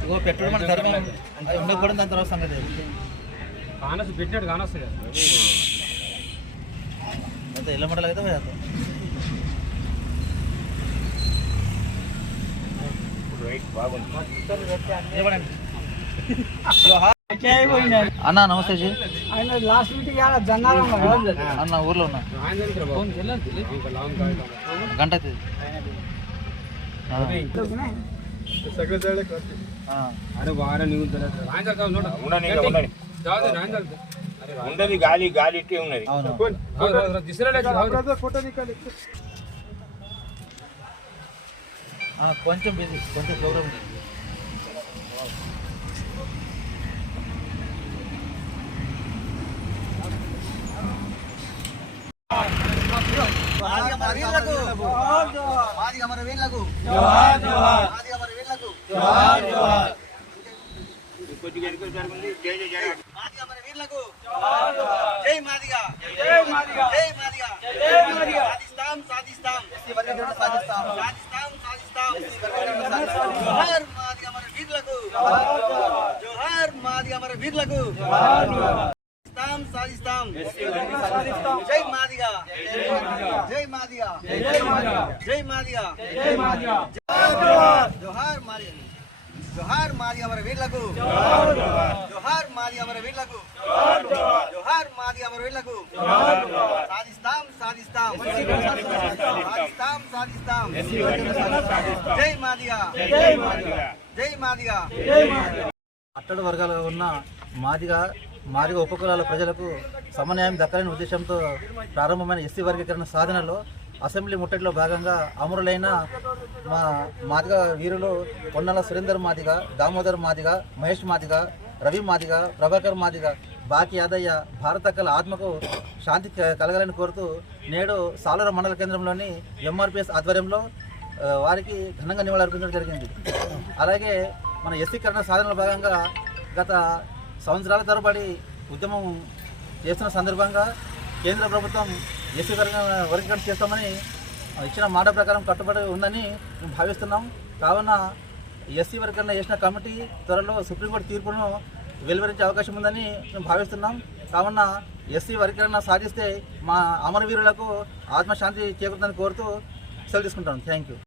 ఇగో పెట్టుబడి మన ధర్మం అది ఉండకూడదు దాని తర్వాత సంగతి. కానొస్తుంది కదా. ఇళ్ళ మండలం అయితే పోయేద్దాం. అన్న నమస్తే జీ. ఆయన లాస్ట్ మీటింగ్ జన్నారం అన్న ఊర్లో ఉన్నా. గంట ఉండదు గాలి గాలి ఇట్టే ఉన్నది. అవును. ఆ, కొంచెం బిజీ కొంచెం ప్రోగ్రామ్ జై మాదిగా జై మాదిగా జై మాదిగా జై మాదిగా సాధిస్తాం సాధిస్తాం సాధిస్తాం సాధిస్తాం సాధిస్తాం జోహార్ మాదిగా మన వీర్లకు. జోహార్ మాదిగా మన వీరులకు. సాధిస్తాం సాధిస్తాం జై మాదిగా జై మాదిగా జై మాదిగా జై మాదిగా జోహార్ మాదిగా జోహార్ మాదిగా మన వీరులకు జోహార్ మాదిగా మన వీరులకు జోహార్ మాదిగా మన వీరులకు సాధిస్తాం సాధిస్తాం సాధిస్తాం సాధిస్తాం జై మాదిగా జై మాదిగా అట్టడు వర్గాల్లో ఉన్న మాదిగా మాదిగా ఉపకులాల ప్రజలకు సమన్యాయం దక్కలేని ఉద్దేశంతో ప్రారంభమైన ఎస్సీ వర్గీకరణ సాధనలో అసెంబ్లీ ముట్టడిలో భాగంగా అమరులైన మా మాదిగా వీరులు పొన్నల సురేందర్ మాదిగ దామోదర్ మాదిగ మహేష్ మాదిగ రవి మాదిగ ప్రభాకర్ మాదిగ బాకి యాదయ్య భారతక్కల ఆత్మకు శాంతి క- కలగాలని కోరుతూ నేడు సాలూర మండల కేంద్రంలోని ఎంఆర్పిఎస్ ఆధ్వర్యంలో వారికి ఘనంగా నివాళులర్పించడం జరిగింది. అలాగే మన ఎస్సీకరణ సాధనలో భాగంగా గత సంవత్సరాల తరబడి ఉద్యమం చేస్తున్న సందర్భంగా కేంద్ర ప్రభుత్వం ఎస్సీ వర్గీకరణ చేస్తామని ఇచ్చిన మాట ప్రకారం కట్టుబడి ఉందని మేము భావిస్తున్నాం. కావున ఎస్సీ వర్గీకరణ చేసిన కమిటీ త్వరలో సుప్రీంకోర్టు తీర్పును వెలువరించే అవకాశం ఉందని మేము భావిస్తున్నాం. కావున ఎస్సీ వర్గీకరణ సాధిస్తే మా అమరవీరులకు ఆత్మశాంతి చేకూరుతుందని కోరుతూ సెలవు తీసుకుంటాను థ్యాంక్ యూ.